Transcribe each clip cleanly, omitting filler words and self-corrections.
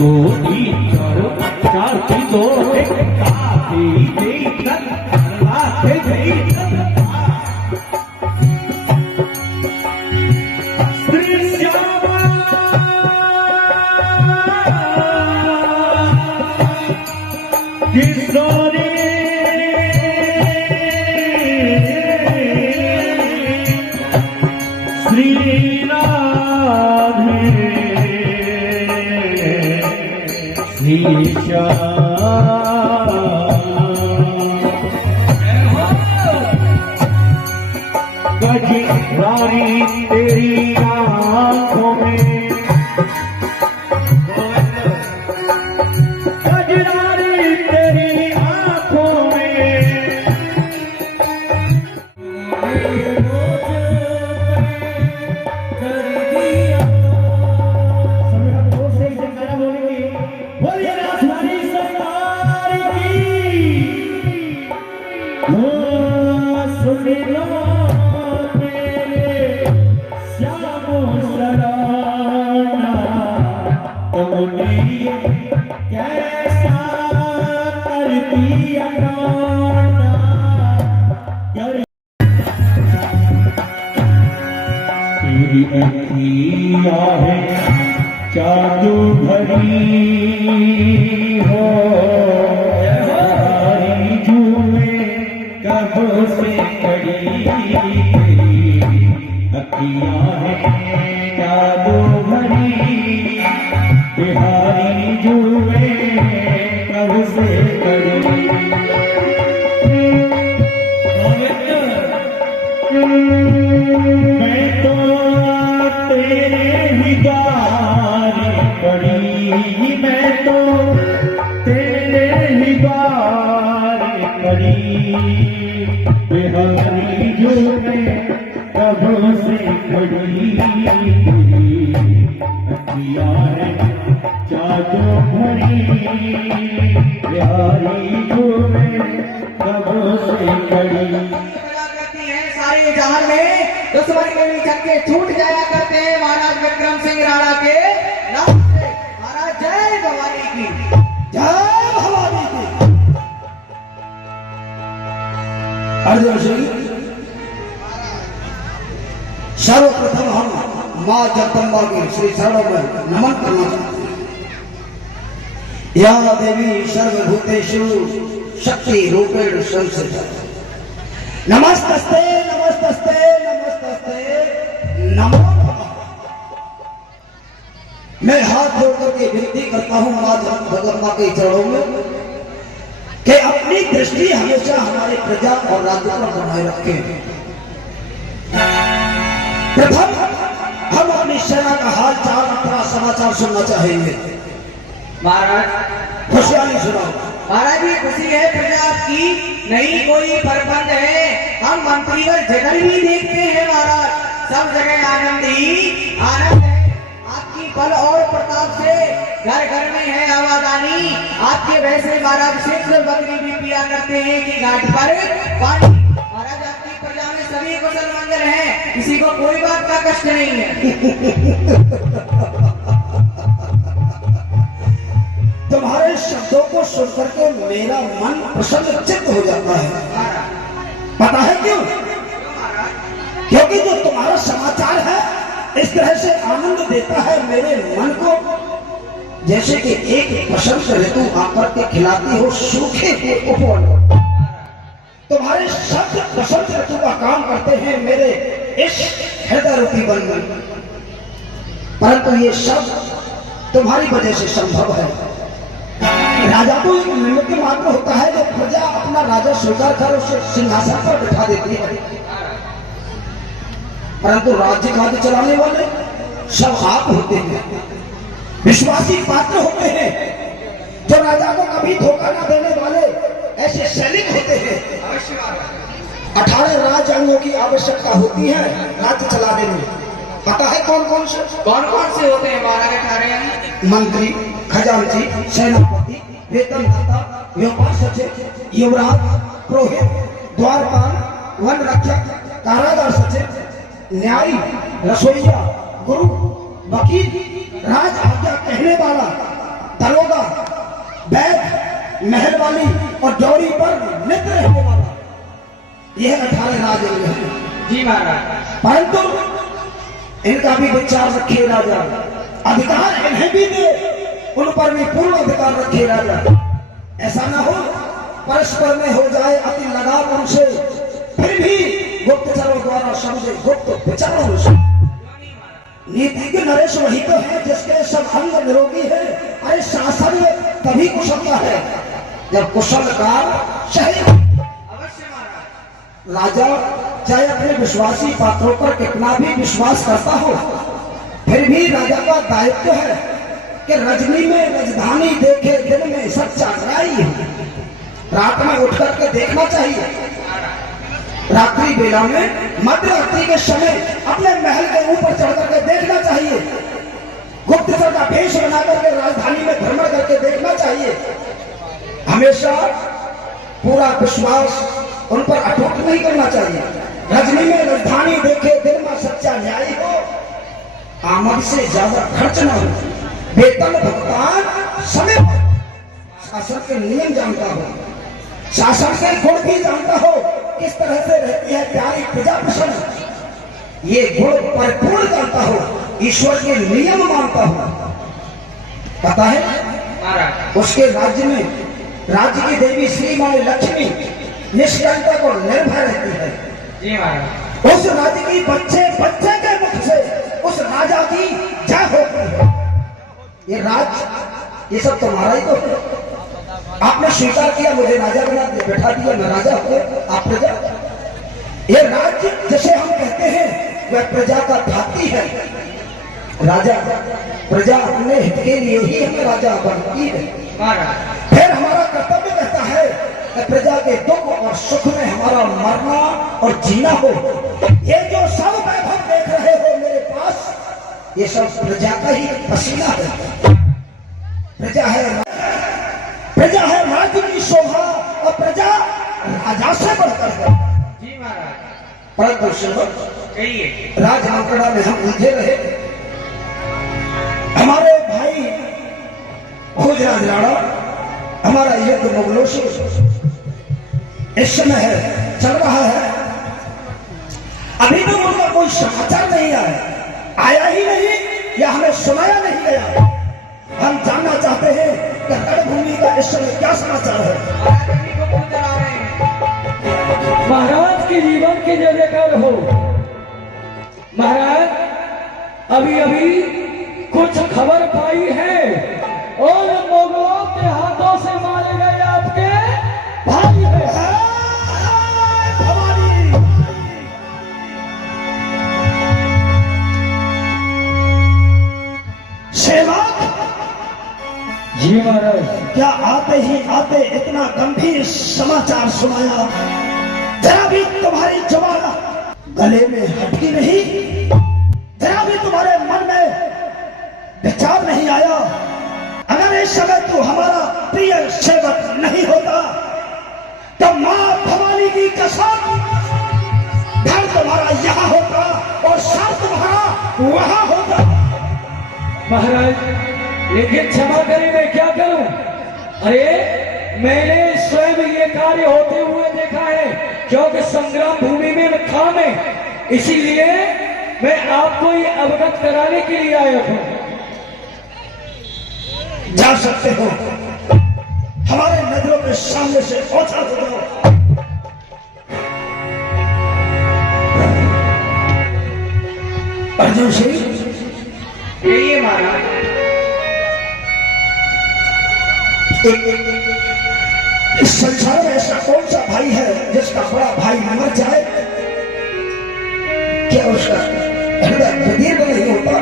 दो तीन चार की दो गजरानी तेरी आंखों में, गजरानी तेरी आंखों में, बोलिए राजधानी सरकार की, सुन लो कैसा कर दिया तेरी अखियाँ है जादू भरी हो, हमारी झूमे कब से खड़ी, तेरी अखियाँ है जादू भरी, बिहारी जुए कब से करी, मैं तो तेरे ही गारी पड़ी, मैं तो तेरे ही गारी पड़ी, बिहारी जुए कब से खड़ी, अखियाँ है जादू भरी, बिहारी झूमे कब से खड़ी। करती है सारे जहान में, दुश्मन के भी छक्के छूट जाया करते हैं महाराज विक्रम सिंह राणा के नाम से। महाराज जय भवानी की, जय भवानी की। अर्जुन सिंह, सर्वप्रथम हम माँ जगदम्बा के श्री चरणों में नमन करना चाहते हैं। या देवी सर्वभूतेषु शक्ति रूपेण संस्थिता, नमस्तस्ते नमस्तस्ते नमस्तस्ते नमो नमः। मैं हाथ जोड़ करके विनती करता हूँ माँ जगदम्बा के चरणों में कि अपनी दृष्टि हमेशा हमारे प्रजा और राज्य पर बनाए रखें। प्रथम हम अपनी सेना का हाल चाल अपना समाचार सुनना चाहेंगे। महाराज खुशहाली सुनाओ। महाराज ये खुशी है प्रजा की, नहीं कोई परपंच है। हम मंत्रीवर जगह भी देखते हैं महाराज, सब जगह आनंद ही आनंद है। आपकी बल और प्रताप से घर घर में है आवाजानी। आपके वैसे महाराज शीघ्र बकरी भी पिया करते हैं कि घाट पर पानी। महाराज आपकी प्रजा में सभी कुशल मंगल है, किसी को कोई बात का कष्ट नहीं है। तुम्हारे शब्दों को सुनकर के मेरा मन प्रसन्न चित्त हो जाता है। पता है क्यों? क्योंकि जो तुम्हारा समाचार है इस तरह से आनंद देता है मेरे मन को, जैसे कि एक बसंत ऋतु आकर के खिलाती हो सूखे उपवन। तुम्हारे शब्द बसंत ऋतु का काम करते हैं मेरे इस हृदय रूपी वन में, परंतु ये सब तुम्हारी वजह से संभव है। राजा तो एक निमित्त मात्र होता है, जो प्रजा अपना राजा स्वीकार कर उसे सिंहासन पर बिठा देती है, परंतु राज्य काज चलाने वाले सब आप होते हैं। विश्वासी पात्र होते हैं, जो राजा को कभी धोखा न देने वाले ऐसे सैनिक होते हैं। 18 राज अंगों की आवश्यकता होती है राज्य चलाने में। पता है कौन कौन से होते हैं महाराज? 18 मंत्री, खजांची, सेनापति, वेतनदाता, व्यापार सचिव, युवराज, पुरोहित, द्वारपाल, वन रक्षक, कारागार सचिव, न्यायी, रसोईया, गुरु, वकील, राज आज्ञा कहने वाला, दरोगा, वैद, महल वाली और डोरी पर नित्य रहने वाला, यह 18 राज हैं। जी महाराज। परंतु इनका भी विचार रखे राजा, अधिकार इन्हें भी दे, उन पर भी पूर्ण अधिकार रखे राजा। ऐसा न हो परस्पर में हो जाए अति लगाव उनसे, फिर भी गुप्तचरों द्वारा समझे गुप्त विचारों उनसे। नीतिज्ञ नरेश वही तो है जिसके सब अंग निरोगी है। अरे शासन तभी कुशलता है जब कुशल का सही। अवश्य महाराज। राजा चाहे अपने विश्वासी पात्रों पर कितना भी विश्वास करता हो, फिर भी राजा का दायित्व है कि रजनी में राजधानी देखे, दिन में सच्चा न्यायी हो। रात में उठ करके देखना चाहिए, रात्रि बेला में मध्यरात्रि के समय अपने महल के ऊपर चढ़ करके देखना चाहिए, गुप्तचर का भेष बना करके राजधानी में भ्रमण करके देखना चाहिए। हमेशा पूरा विश्वास उन पर अटूट नहीं करना चाहिए। रजनी में राजधानी देखे, दिन में सच्चा न्यायी हो, आमद से ज्यादा खर्च न हो, वेतन भुगतान समय पर, शासन के नियम जानता हो, शासन के गुण भी जानता हो, किस तरह से रहती है प्यारी प्रजा प्रसन्न, ये गुण परिपूर्ण जानता हो, ईश्वर के नियम मानता हो। पता है उसके राज्य में राज्य की देवी श्री माँ लक्ष्मी निष्कंटक और निर्भय रहती है। जी महाराज। उस राज्य की बच्चे बच्चे के मुख से उस राजा की जय होती है। ये राज, ये सब तुम्हारा ही तो है। आपने स्वीकार किया, मुझे राजा बना बैठा दिया, मैं राजा हूं, आप प्रजा। ये राज्य जिसे हम कहते हैं वह प्रजा का भाती है। राजा प्रजा अपने हित के लिए ही हमें राजा बनती है। फिर हमारा कर्तव्य कहता है कि प्रजा के दुख और सुख में हमारा मरना और जीना हो। ये जो सब वैभव देख रहे हो मेरे पास, ये सब प्रजा का ही पसीना है। प्रजा है राज्य की शोभा और प्रजा राजा से बढ़कर है। जी महाराज। परंतु कहिए। राजमंत्रणा में हम उलझे रहे। हमारे भाई भोजराज राणा, हमारा युद्ध मुगलों से इस समय है, चल रहा है। अभी तक उनका कोई समाचार नहीं आया ही नहीं, या हमें सुनाया नहीं गया। हम जानना चाहते हैं कि रणभूमि का इस समय क्या समाचार है। महाराज के जीवन की जय जयकार हो। महाराज अभी अभी कुछ खबर पाई है और मुगलों के हाथों से मारे गए आपके भाई है। सेवक जी महाराज। क्या आते ही आते इतना गंभीर समाचार सुनाया, जरा भी तुम्हारी जुबान गले में हटकी नहीं, जरा भी तुम्हारे मन में विचार नहीं आया। अगर इस समय तू हमारा प्रिय सेवक नहीं होता तो मां भवानी की कसम, घर तुम्हारा यहाँ होता और सर तुम्हारा वहां होता। महाराज लेकिन क्षमा करें, मैं क्या करूं? अरे मैंने स्वयं ये कार्य होते हुए देखा है, क्योंकि संग्राम भूमि में मैं था में, इसीलिए मैं आपको ये अवगत कराने के लिए आया हूं। जा सकते हो, हमारे नजरों के सामने से ओझल हो जाओ। अर्जुन सिंह, ये महाराज। इस संसार में ऐसा कौन सा भाई है जिसका बड़ा भाई मर जाए? क्या उसका हृदय प्रदीर्घ नहीं होता?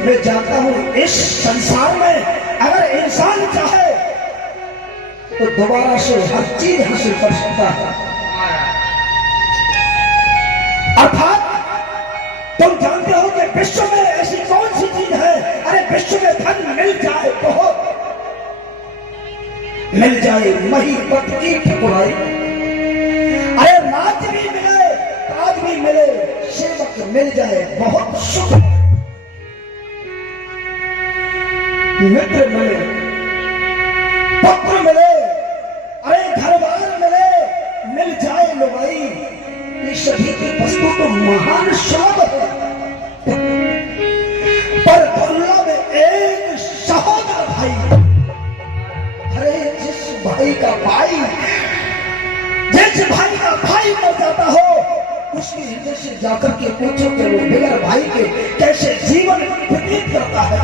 मैं जानता हूं इस संसार में अगर इंसान चाहे तो दोबारा से हर चीज हासिल कर सकता है। अर्थात तुम जानते हो कि विश्व में ऐसी कौन सी चीज है, अरे विश्व में धन मिल जाए तो हो, मिल जाए मही पत की ठकुराई। अरे राज भी मिले, ताज भी मिले, सेवक मिल जाए बहुत सुख। मित्र मिले, पुत्र मिले, अरे घर बार मिले, मिल जाए लुगाई, ये सभी की वस्तु तो महान शाम है। पर दुर्लभ एक सहोदर भाई, अरे जिस भाई का भाई मर जाता हो, उसके हृदय से जाकर के पूछो कि वो बिगर भाई के कैसे जीवन व्यतीत करता है।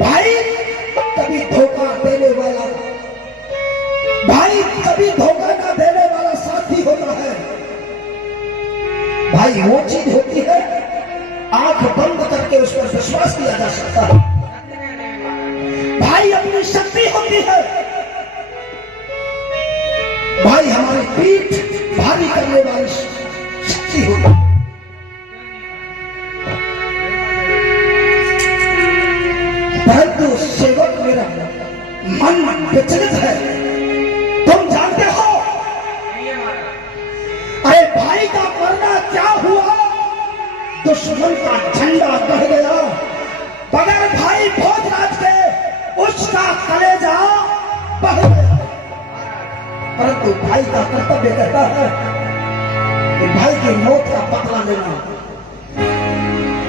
भाई कभी धोखा देने वाला, भाई कभी धोखा न देने वाला साथी होता है। भाई वो चीज होती है आंख बंद करके उस पर विश्वास किया जा सकता है। भाई अपनी शक्ति होती है। भाई हमारी पीठ भारी करने वाली शक्ति होती है। परंतु सेवक मेरा मन विचलित है, तुम जानते हो। अरे भाई का मरना क्या हुआ, दुश्मन का झंडा कह गया, बगैर भाई भोजराज के उसका कलेजा बह गया। परंतु भाई का कर्तव्य कहता है कि भाई की मौत का बदला लेना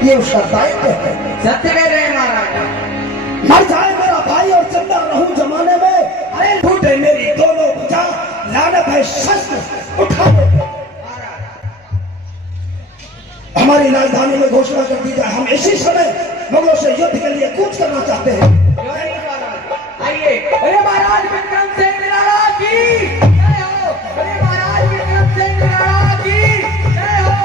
ये उसका दायित्व है। सत्य कह रहे हैं महाराज। मर जाए मेरा भाई और जिंदा रहूं जमाने में, अरे टूटे मेरी दोनों भुजा, लानत है शस्त्र उठा दे। हमारी राजधानी में घोषणा कर दी जाए, हम इसी समय मुगलों से युद्ध के लिए कूच करना चाहते हैं। आइए। अरे महाराज विक्रम सिंह निराला की जय हो। अरे महाराज विक्रम सिंह निराला की जय हो।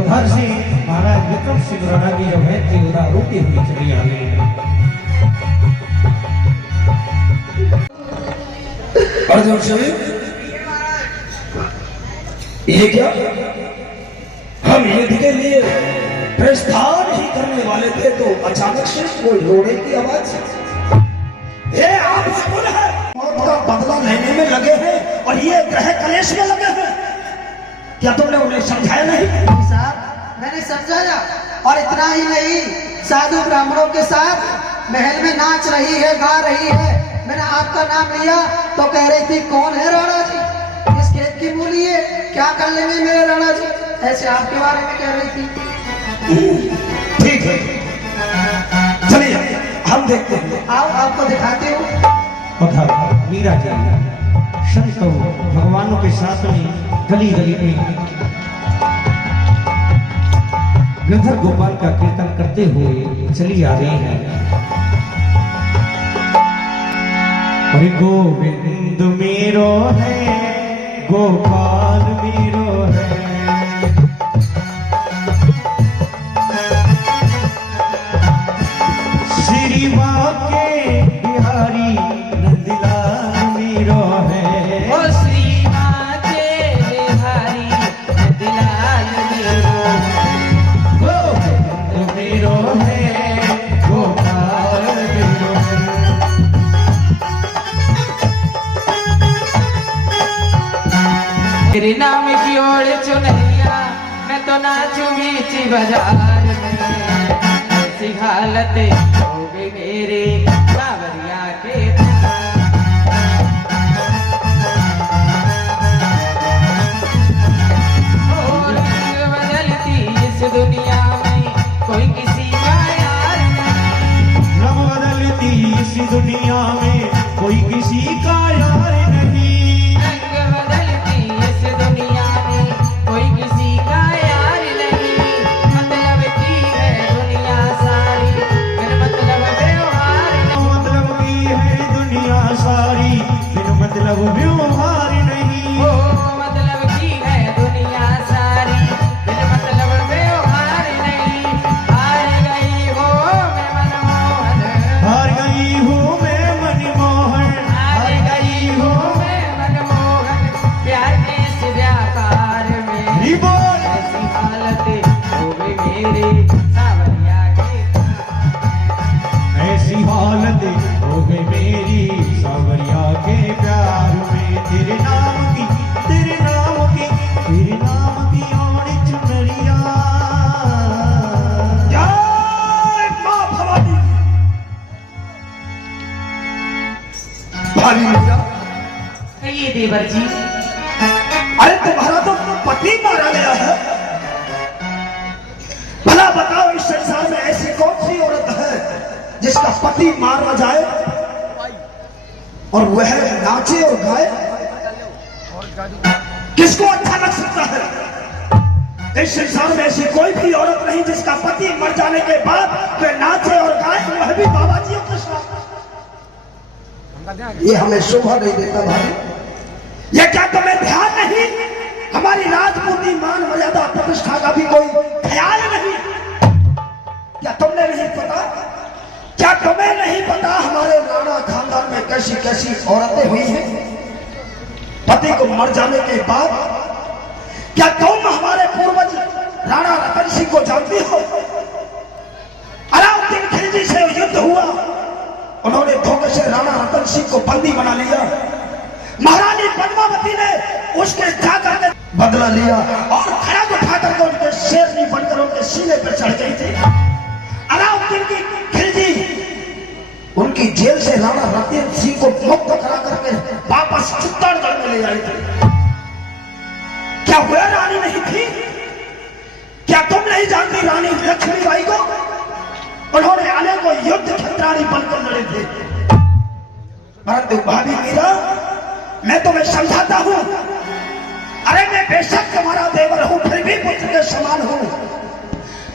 उधर से महाराज विक्रम सिंह राणा की जो है थी उधर रोती हुई चली आ गई। अर्जुन से ये क्या, हम युद्ध के लिए प्रस्थान ही करने वाले थे तो अचानक से कोई रोने की आवाज। ये आप सफल है, मौत का बदला लेने में लगे हैं और ये ग्रह कलेश में लगे हैं। क्या तुमने उन्हें समझाया नहीं? साहब मैंने समझाया, और इतना ही नहीं, साधु ब्राह्मणों के साथ महल में नाच रही है, गा रही है। मैंने आपका नाम लिया तो कह रही थी कौन है राणा जी, इस खेत की मूली है, क्या कर लेंगे मेरे राणा जी, ऐसे आपके बारे में कह रही थी। ठीक है, चलिए हम देखते हैं। आओ आपको दिखाती हूँ। उधर मीरा जी संत भगवानों के साथ में गली गली में गिरधर गोपाल का कीर्तन करते हुए चली आ रही है। अरे गोविंद मेरो है, गोपाल मेरो है, श्रीवा के बिहारी नंदलाल मेरो है। ओ श्रीमा के बिहारी नंदलाल मेरो है। गोविंद मेरो है, गोपाल मेरो है। तेरे नाम की ओर चुनरिया, मैं तो नाचूं बीच बाजार में। ऐसी हालत हो गई मेरे सावरिया के। और रंग बदलती इस दुनिया में कोई किसी का यार नहीं। रंग बदलती इस दुनिया में कोई किसी का यार नहीं। रंग बदलती इस दुनिया में कोई किसी का यार नहीं। मतलब की है दुनिया सारी, फिर मतलब व्यवहार नहीं। के प्यार में तेरे नाम की ओढ़ी चुनरिया। जय मां भवानी। भाभी मीरा, कहिए देवर जी। अरे तुम्हारा तो पति मारा गया है। भला बताओ इस संसार में ऐसी कौन सी औरत है जिसका पति मार न जाए और वह नाचे और गाए? किसको अच्छा लग सकता है? इस संसार में ऐसी कोई भी औरत नहीं जिसका पति मर जाने के बाद वह नाचे और गाए, वह भी बाबा जियों के साथ। ये हमें शोभा नहीं देता भाई। ये क्या तुम्हें ध्यान नहीं? हमारी राजपूती मान मर्यादा प्रतिष्ठा का भी कोई ख्याल नहीं? क्या तुमने नहीं पता? क्या तुम्हें नहीं पता हमारे राणा खानदान में कैसी कैसी औरतें हुई हैं पति को मर जाने के बाद? क्या तुम हमारे पूर्वज राणा रतन सिंह को जानती हो? अलाउद्दीन खिलजी से युद्ध हुआ, उन्होंने धोखे से राणा रतन सिंह को बंदी बना लिया। महारानी पद्मावती ने उसके जाकर के बदला लिया और खड़ा उठाकर के उनके शेरनी बनकर उनके सीने पर चढ़ गई थी। अलाउद्दीन की खिलजी उनकी जेल से राणा रतन सिंह को मुक्त करा करके वापस चित्तौड़गढ़ में ले आई थी। क्या वह रानी नहीं थी? क्या तुम नहीं जानती रानी लक्ष्मीबाई को? उन्होंने अनेकों युद्ध खतरानी बनकर लड़े थे। परंतु भाभी मीरा, मैं तुम्हें समझाता हूं। अरे मैं बेशक तुम्हारा देवर हूं, फिर भी पुत्र के समान हूं।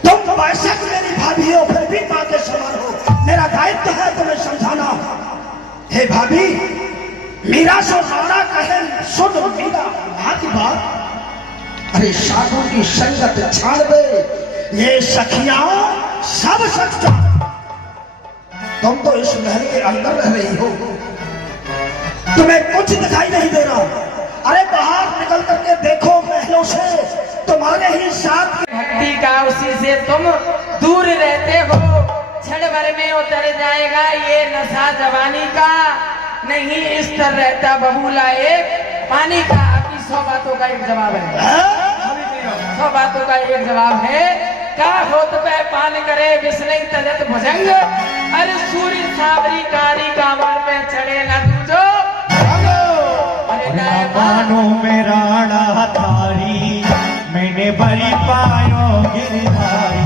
तुम बेशक मेरी भाभी हो, फिर भी मां के समान हो। मेरा दायित्व है तुम्हें समझाना। हे भाभी, मीरा सो राणा कहे सुन मीरा हाथी बात। अरे साधु की संगत छाड़ दे, ये सखियां सब सच्चा। तुम तो इस महल के अंदर रह रही हो, तुम्हें कुछ दिखाई नहीं दे रहा। अरे बाहर निकल करके देखो, महलों से तुम्हारे ही साथ भक्ति का उसी से तुम दूर रहते हो। क्षण भर में उतर जाएगा ये नशा जवानी का, नहीं इस तरह रहता बबूला एक पानी का। आपकी 100 बातों का एक जवाब है, 100 बातों का एक जवाब है। का होत पे पान करे विष्णु तजत भुजंग, अरे सूर्य सावरी कारी कांवर पे चढ़े न दूजो। मानो में राणा थारी, मैंने भरी पायो गिरधारी।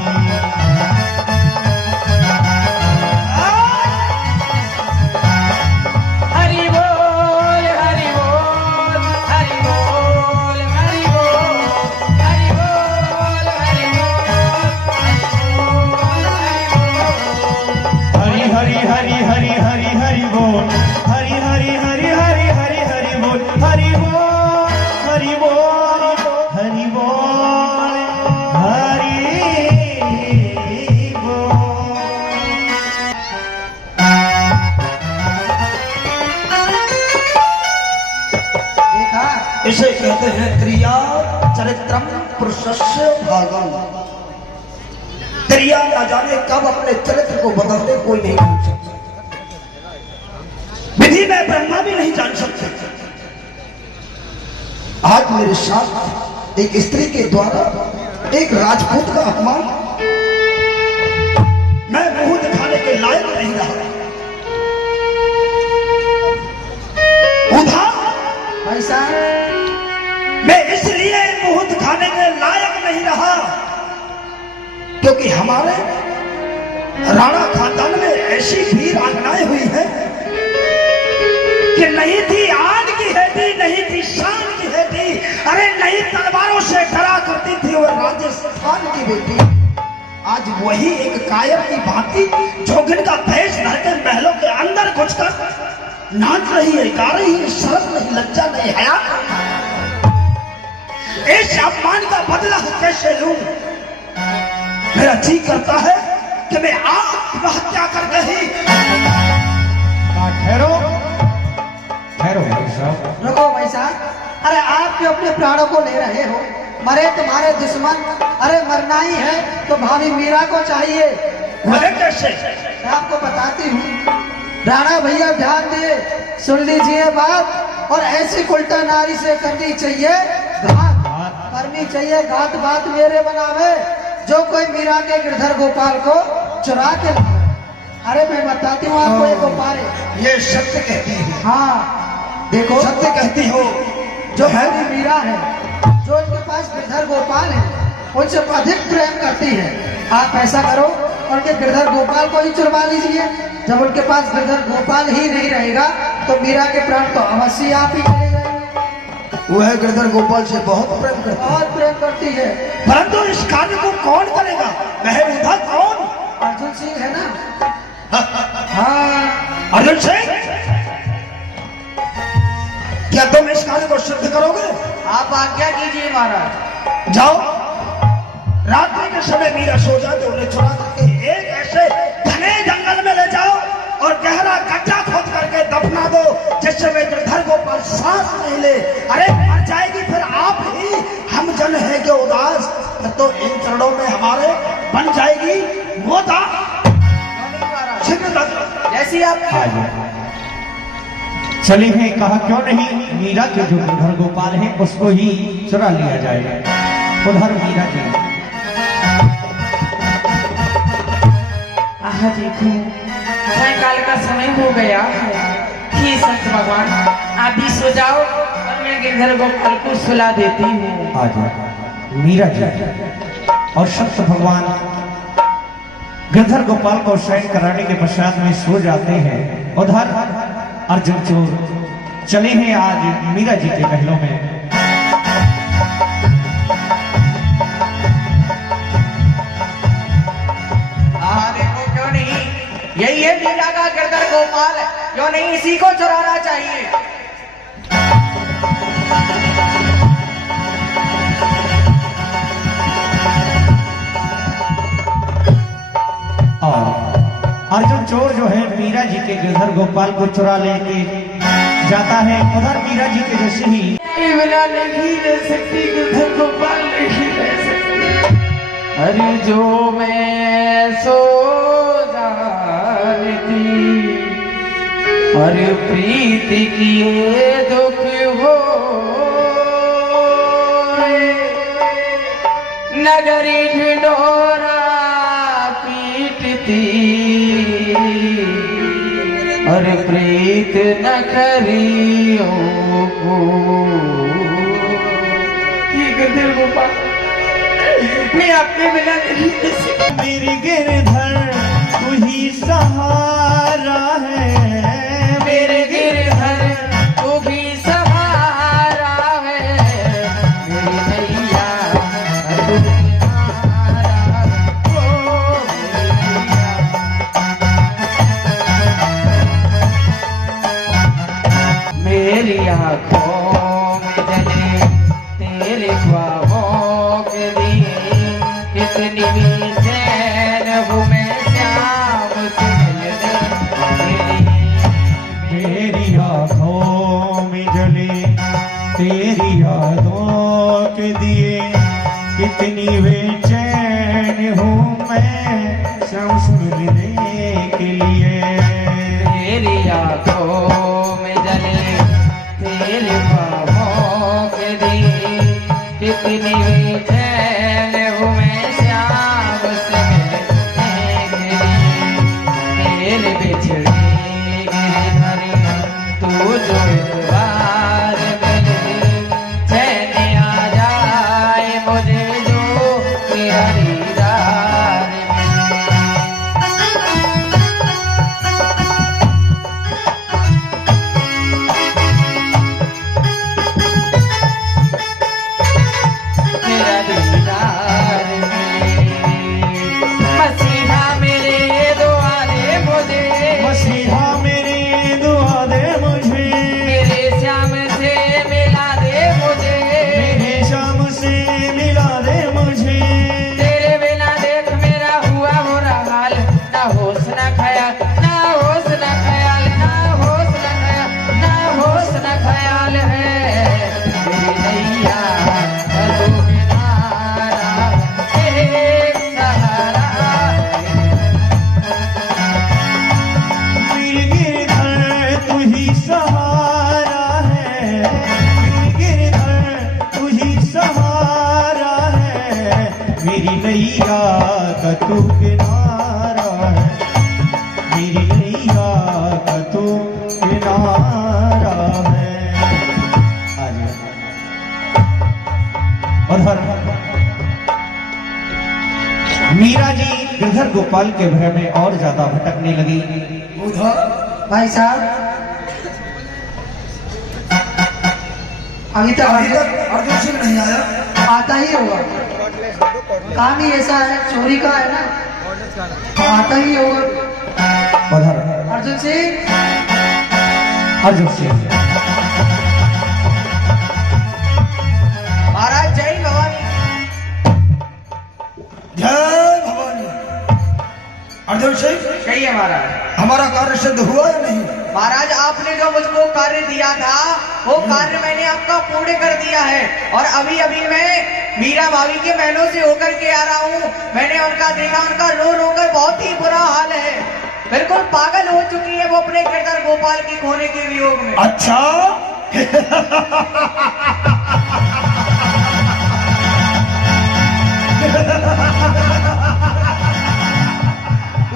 हरि बोल हरि बोल हरि बोल हरि बोल हरि बोल हरि बोल हरि हरि हरि हरि हरि हरि बोल, हरि हरि हरि हरि हरि हरि बोल, हरि बोल हरि बोल हरि बोल हरि बोल। देखा? इसे कहते हैं क्रिया चरित्रम पुरुषस्य भागम। क्रिया न जाने कब अपने चरित्र को बदलते कोई नहीं जान सकता। विधि में ब्रह्मा भी नहीं जान सकते। आज मेरे साथ एक स्त्री के द्वारा एक राजपूत का अपमान, मैं मुंह दिखाने के लायक नहीं रहा। उधार ऐसा मैं इसलिए मुंह दिखाने के लायक नहीं रहा क्योंकि हमारे राणा खानदान में ऐसी वीर आंगनाएं हुई हैं कि नहीं थी आग की हैती, नहीं थी शान की हैती, अरे नहीं तलवारों से डरा करती थी वो राजस्थान की बेटी। आज वही एक कायर की भांति जोगिन का भेष धर के महलों के अंदर घुसकर नाच रही है, गा रही है, शर्म नहीं, लज्जा नहीं, हया। इस अपमान का बदला कैसे लूं? मेरा जी करता है कि मैं आत्महत्या करके ही। ठहरो ठहरो भाई साहब। रुको भाई साहब, अरे आप क्यों अपने प्राणों को ले रहे हो? मरे तुम्हारे दुश्मन, अरे मरना ही है तो भाभी मीरा को चाहिए। मरे कैसे? मैं आपको बताती हूँ। राणा भैया ध्यान दिए, सुन लीजिए बात, और ऐसी उल्टा नारी से करनी चाहिए घात, करनी चाहिए घात बात मेरे बनावे, जो कोई मीरा के गिरधर गोपाल को चुरा के लावे। अरे मैं बताती हूँ आपको ये गोपाल है। ये सत्य कहती है, हाँ देखो सत्य कहती हो। जो है मीरा है, जो इनके पास गिरधर गोपाल है, उनसे अधिक प्रेम करती है। आप ऐसा करो, उनके गिरधर गोपाल को ही चुरवा लीजिए। जब उनके पास गिरधर गोपाल ही नहीं रहेगा तो मीरा के प्राण तो अवश्य आप ही चले जाएंगे। वह गिरधर गोपाल से बहुत प्रेम करती है, बहुत प्रेम करती है। परंतु इस कार्य को कौन करेगा? वह उधर कौन? अर्जुन सिंह है ना? हाँ अर्जुन सिंह, क्या तुम इस कार्य को सिद्ध करोगे? आप आज्ञा कीजिए महाराज। जाओ, रात्रि के समय मीरा सो जाते उन्हें चुरा करके एक ऐसे घने जंगल में ले जाओ और गहरा गड्ढा खोद करके दफना दो, जिससे वे गिरधर गोपाल सांस नहीं ले। अरे मर जाएगी फिर आप ही, हम जन है के उदास, तो इन चरणों में हमारे बन जाएगी वो था जैसी आप चले हैं, कहा क्यों नहीं मीरा के जो गिरधर गोपाल है उसको ही चुरा लिया जाएगा। उधर मीरा जी, आह देखो सायकाल का समय हो गया है। हे संत भगवान, आप भी सो जाओ और मैं गिरधर गोपाल को सुला देती हूँ। आ जाओ मीरा जी। और सत्य भगवान गिरधर गोपाल को शयन कराने के पश्चात में सो जाते हैं। उधर अर्जुन चोर चले हैं आज मीरा जी के महलों में। देखो क्यों नहीं, यही है मीरा का गिरधर गोपाल, क्यों नहीं इसी को चुराना चाहिए। अर्जुन चोर जो है मीरा जी के गिरधर गोपाल को चुरा लेके जाता है। उधर मीरा जी के जैसे ही बिना नहीं रह सकती, गिरधर गोपाल नहीं रह सकती। अरे जो मैं सो जानती, अरे प्रीति किए दुख हो, नगरी ढिंढोरा पीटती, अरे प्रीत न करियो को। गिरधर गोपाल, मैं आपके बिना नहीं रह सकती। मेरी गिरधर तू ही सहारा है, मेरे गिरधर तू भी सहारा है, मेरी नैया तू किनारा हो, मेरी आँखों में जले तेरे ख्वाबों के लिए, कितनी भी चैन हूँ मैं श्याम से मिलने। तेरी आँखों में जले तेरी यादों के दिए, कितनी बेचैन हूँ मैं श्याम से मिलने के लिए। तेरी आँखों में जले तेरे ख्वाबों के दिए, कितनी बेचैन हूँ मैं श्याम से मिलने के लिए। तेरे बिछड़े गिरधर तू जो इस बार मिले, चैन आ नैया का तू किनारा है, मेरी नैया का तू किनारा है। और हर मीरा जी गिरधर गोपाल के भय में और ज्यादा भटकने लगी। भाई साहब अभी तक अर्जुन सिंह नहीं आया। आता ही होगा, काम ही ऐसा है, चोरी का है ना, आता ही होगा। उधर अर्जुन सिंह, अर्जुन सिंह महाराज जय भवानी। जय भवानी। अर्जुन सिंह, कहिए महाराज। हमारा कार्य सिद्ध हुआ या नहीं? महाराज आपने जो मुझको कार्य दिया था वो कार्य मैंने आपका पूर्ण कर दिया है, और अभी अभी मैं मीरा भाभी के महलों से होकर के आ रहा हूँ। मैंने उनका देखा, उनका रो रो कर बहुत ही बुरा हाल है, बिल्कुल पागल हो चुकी है वो अपने गिरधर गोपाल के खोने के वियोग में। अच्छा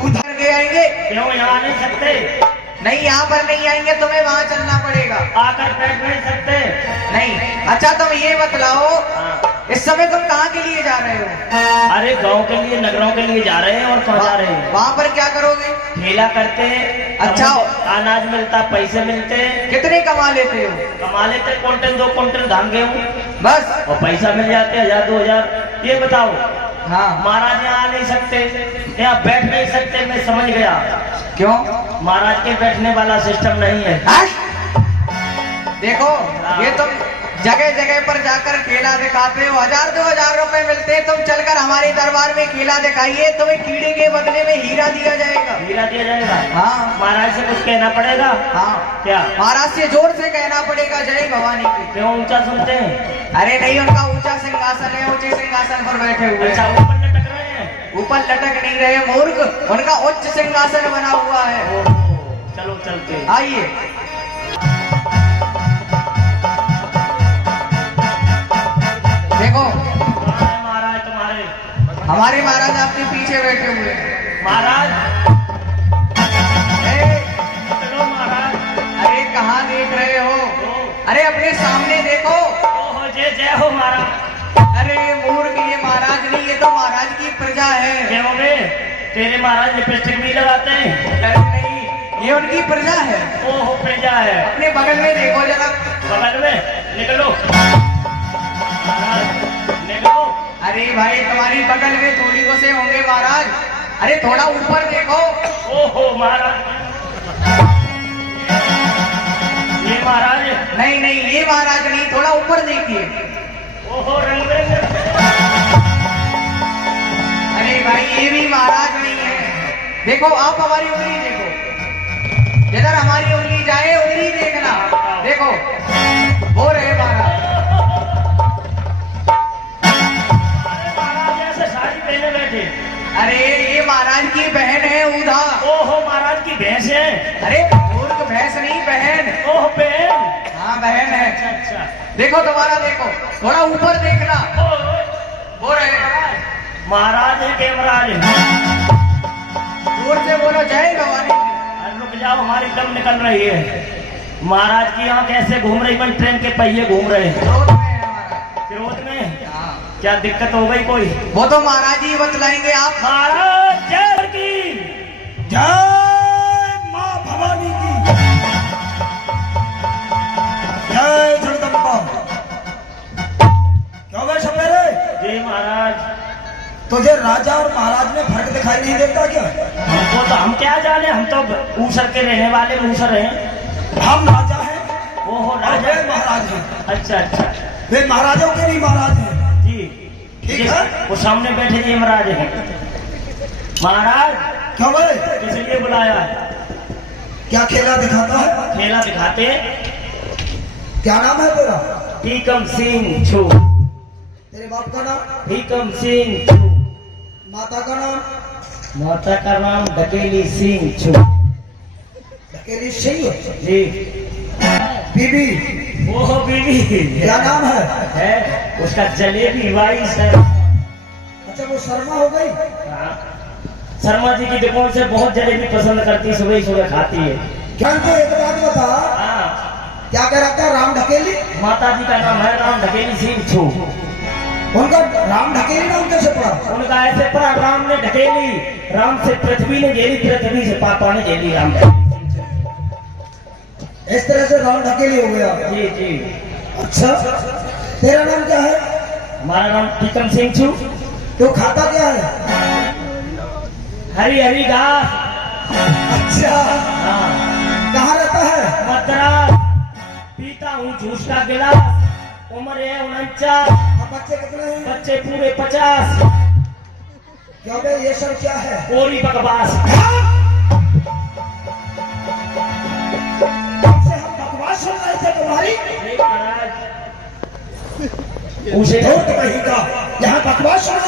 उधर के आएंगे? क्यों यहाँ नहीं सकते? नहीं, यहाँ पर नहीं आएंगे, तुम्हें वहाँ चलना पड़ेगा। आकर बैठ नहीं सकते? नहीं। अच्छा तुम ये बतलाओ, इस समय तुम कहाँ के लिए जा रहे हो? अरे गांव के लिए, नगरों के लिए जा रहे हैं। और कहाँ जा रहे हैं? वहाँ पर क्या करोगे? ठेला करते। अच्छा। अनाज मिलता, पैसे मिलते। कितने कमा लेते हो? कमा लेते क्विंटल 2 क्विंटल धान गेहूँ, बस। और पैसा मिल जाते 1000 2000। ये बताओ, हाँ। महाराज यहाँ आ नहीं सकते, यहाँ बैठ नहीं सकते। मैं समझ गया क्यों? महाराज के बैठने वाला सिस्टम नहीं है। देखो, ये तुम जगह जगह पर जाकर खेला दिखाते हो, 1000-2000 रुपए मिलते, तुम चलकर हमारे दरबार में खेला दिखाइए, तुम्हें कीड़े के बदले में हीरा दिया जाएगा। हीरा दिया जाएगा? हाँ। महाराज से कुछ कहना पड़ेगा? हाँ। क्या? महाराज से जोर से कहना पड़ेगा जय भवानी की। क्यों ऊंचा सुनते हैं? अरे नहीं, उनका ऊंचा सिंहासन है, ऊंचे सिंहासन पर बैठे हुए अच्छा, हैं। ऊपर लटक रहे हैं? ऊपर लटक नहीं रहे मूर्ख, उनका उच्च सिंहासन बना हुआ है। ओहो, चलो चलते। आइए। देखो, कहाँ है महाराज तुम्हारे? हमारे महाराज आपके पीछे बैठे हुए हैं। महाराज ए, चलो महाराज। अरे कहाँ देख रहे हो? अरे अपने सामने देखो। ओहो, जय जय हो महाराज। अरे ये मूर्ख, ये महाराज नहीं, ये तो महाराज की प्रजा है। क्यों बे? तेरे महाराज लिपस्टिक भी लगाते हैं? अरे नहीं, ये उनकी प्रजा है। ओहो, प्रजा है। अपने बगल में देखो जरा। बगल में निकलो महाराज, निकलो। अरे भाई, तुम्हारी बगल में थोड़ी को से होंगे महाराज। अरे थोड़ा ऊपर देखो। ओहो महाराज, ये महाराज? नहीं नहीं, ये महाराज नहीं, थोड़ा ऊपर देखिए। ओहो, रंग बिरंगे। अरे भाई, ये भी महाराज नहीं है। देखो, आप हमारी उंगली देखो, जिधर हमारी उंगली जाए उंगली देखना। देखो, वो रहे महाराज। महाराज ऐसे साड़ी पहने बैठे? अरे ये महाराज की बहन है ऊधा। ओहो, महाराज की भैंस है? अरे मूर्ख, भैंस नहीं, बहन। ओह बहन। हाँ, बहन है। अच्छा। देखो दोबारा देखो, थोड़ा ऊपर देखना। ओहो, वो रहे महाराज है के महाराज? दूर से बोलो जय भवानी। अरे रुक जाओ, हमारी दम निकल रही है। महाराज की आंख ऐसे घूम रही, बन ट्रेन के पहिए घूम रहे हैं। क्रोध में है महाराज। क्रोध में? हाँ। क्या दिक्कत हो गई कोई? वो तो महाराज ही बतलाएंगे। आप महाराज जय की। जय मां भवानी की। जय जगदम्बा। क्या हुआ सपेरे? जी महाराज। तुझे राजा और महाराज में फर्क दिखाई नहीं देता क्या? हमको तो, हम क्या जाने, हम तो ऊसर के रहने वाले मूसर हैं। हम राजा हैं ओहो, और राजा। वे महाराज हैं। अच्छा अच्छा वे महाराजों के नहीं महाराज हैं। जी। ठीक जी, है। वो सामने बैठे जी महाराज हैं। महाराज क्यों भाई, किस लिए बुलाया? क्या खेला दिखाता है? खेला दिखाते। क्या नाम है तेरा? टीकम सिंह छू। तेरे बाप का नाम? टीकम सिंह छू। माता का नाम? माता का नाम डकेली सिंह छू। धकेली सिंह। जी। बीबी? ओहो, बीवी। क्या नाम है? है उसका जलेबी वाइस है। अच्छा, को शर्मा हो गई। शर्मा जी की दुकान से बहुत जलेबी पसंद करती, सुबह ही सुबह खाती है। ज्ञान को एक बात बता, हाँ, क्या कह रहा था राम ढकेली? माता जी का नाम है राम ढकेली सिंह छू। उनका राम ढकेली नाम कैसे पड़ा? उनका ऐसे पड़ा, राम ने ढकेली, राम से पृथ्वी ने झेली, पृथ्वी से पापा ने झेली राम। इस तरह से राम ढकेली हो गया। जी जी। अच्छा, तेरा नाम क्या है? हमारा नाम टीकम सिंह छू। तो खाता क्या है? हरी हरी घास। अच्छा, हाँ, कहाँ रहता है? मद्रास। पीता हूँ जूस का गिलास। उम्र है 49। अब बच्चे कितने हैं? बच्चे पूरे 50। क्या बे, ये सब क्या है? कोरी बकवास। हमसे हम बकवास सुन रहे थे तुम्हारी। उसे धूर्त कहीं का यहाँ बकवास सुन